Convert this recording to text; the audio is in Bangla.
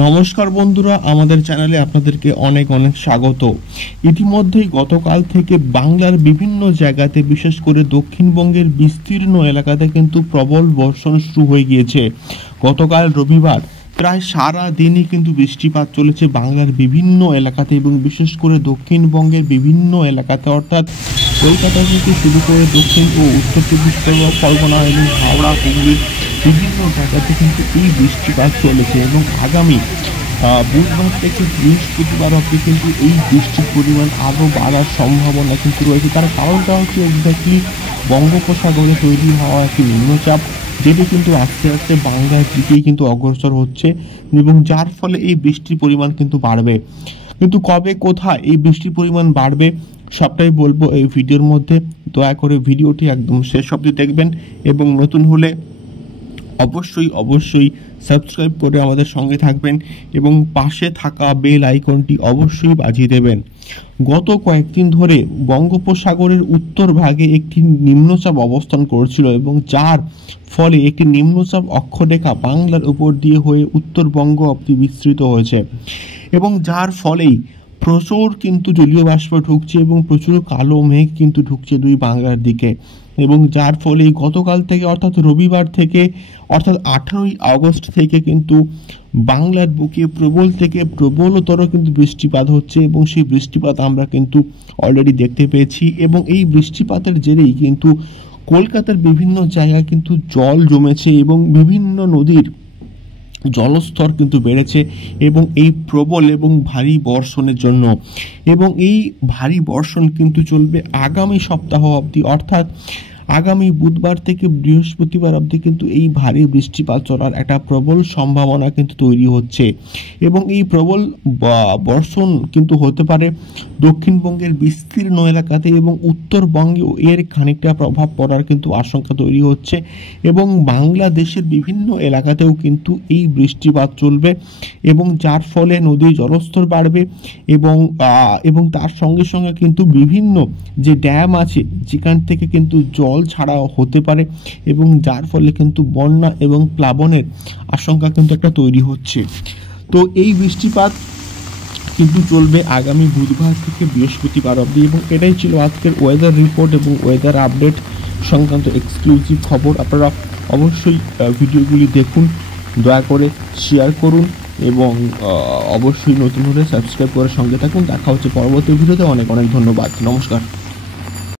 নমস্কার বন্ধুরা, আমাদের চ্যানেলে আপনাদেরকে অনেক অনেক স্বাগত। ইতিমধ্যেই গতকাল থেকে বাংলার বিভিন্ন জায়গাতে, বিশেষ করে দক্ষিণবঙ্গের বিস্তীর্ণ এলাকাতে কিন্তু প্রবল বর্ষণ শুরু হয়ে গিয়েছে। গতকাল রবিবার প্রায় সারা দিনই কিন্তু বৃষ্টিপাত চলেছে বাংলার বিভিন্ন এলাকাতে এবং বিশেষ করে দক্ষিণবঙ্গের বিভিন্ন এলাকাতে, অর্থাৎ কলকাতা থেকে শুরু করে দক্ষিণ ও উত্তর চব্বিশ পরগনা এবং হাওড়া, হুগলি বিভিন্ন জায়গাতে কিন্তু এই বৃষ্টিপাত চলেছে এবং আগামী বুধবার থেকে বৃহস্পতিবার অবধি কিন্তু এই বৃষ্টির পরিমাণ আরও বাড়ার সম্ভাবনা কিন্তু রয়েছে। তার কারণটা হচ্ছে এক্স্যাক্টলি বঙ্গোপসাগরে তৈরি হওয়া একটি নিম্নচাপ, যেটি কিন্তু আস্তে আস্তে বাংলার দিকেই কিন্তু অগ্রসর হচ্ছে এবং যার ফলে এই বৃষ্টির পরিমাণ কিন্তু বাড়বে। কিন্তু কবে, কোথায় এই বৃষ্টির পরিমাণ বাড়বে সবটাই বলবো এই ভিডিওর মধ্যে। দয়া করে ভিডিওটি একদম শেষ অবধি দেখবেন এবং নতুন হলে অবশ্যই সাবস্ক্রাইব করে আমাদের সঙ্গে থাকবেন এবং পাশে থাকা বেল আইকনটি অবশ্যই বাজিয়ে দেবেন। গত কয়েকদিন ধরে বঙ্গোপসাগরের উত্তর ভাগে একটি নিম্নচাপ অবস্থান করছিল এবং যার ফলে একটি নিম্নচাপ অক্ষরেখা বাংলার উপর দিয়ে হয়ে উত্তরবঙ্গ অবধি বিস্তৃত হয়েছে এবং যার ফলেই প্রচুর কিন্তু জলীয় বাষ্প ঢুকছে এবং প্রচুর কালো মেঘ কিন্তু ঢুকছে দুই বাংলার দিকে এবং যার ফলে গতকাল থেকে অর্থাৎ রবিবার থেকে অর্থাৎ 18ই আগস্ট থেকে কিন্তু বাংলার বুকে প্রবল থেকে প্রবলতর কিন্তু বৃষ্টিপাত হচ্ছে এবং সেই বৃষ্টিপাত আমরা কিন্তু অলরেডি দেখতে পেয়েছি এবং এই বৃষ্টিপাতের জেরেই কিন্তু কলকাতার বিভিন্ন জায়গায় কিন্তু জল জমেছে এবং বিভিন্ন নদীর জলস্তর কিন্তু বেড়েছে এবং এই প্রবল এবং ভারী বর্ষণের জন্য এবং এই ভারী বর্ষণ কিন্তু চলবে আগামী সপ্তাহ অবধি, অর্থাৎ আগামী বুধবার থেকে বৃহস্পতিবার অবধি কিন্তু এই ভারী বৃষ্টিপাত চলার একটা প্রবল সম্ভাবনা কিন্তু তৈরি হচ্ছে এবং এই প্রবল বর্ষণ কিন্তু হতে পারে দক্ষিণবঙ্গের বিস্তীর্ণ এলাকাতে এবং উত্তরবঙ্গেও এর খানিকটা প্রভাব পড়ার কিন্তু আশঙ্কা তৈরি হচ্ছে এবং বাংলাদেশের বিভিন্ন এলাকাতেও কিন্তু এই বৃষ্টিপাত চলবে এবং যার ফলে নদীর জলস্তর বাড়বে এবং তার সঙ্গে সঙ্গে কিন্তু বিভিন্ন যে ড্যাম আছে যেখান থেকে কিন্তু জল ছাড়া হতে পারে এবং যার ফলে কিন্তু বন্যা এবং প্লাবনের আশঙ্কা কিন্তু একটা তৈরি হচ্ছে। তো এই বৃষ্টিপাত কিন্তু চলবে আগামী বুধবার থেকে বৃহস্পতিবার অবধি এবং এটাই ছিল আজকের ওয়েদার রিপোর্ট এবং ওয়েদার আপডেট সংক্রান্ত এক্সক্লুসিভ খবর। আপনারা অবশ্যই ভিডিওগুলি দেখুন, দয়া করে শেয়ার করুন এবং অবশ্যই নতুন হলে সাবস্ক্রাইব করে সঙ্গে থাকুন। দেখা হচ্ছে পরবর্তী ভিডিওতে। অনেক অনেক ধন্যবাদ। নমস্কার।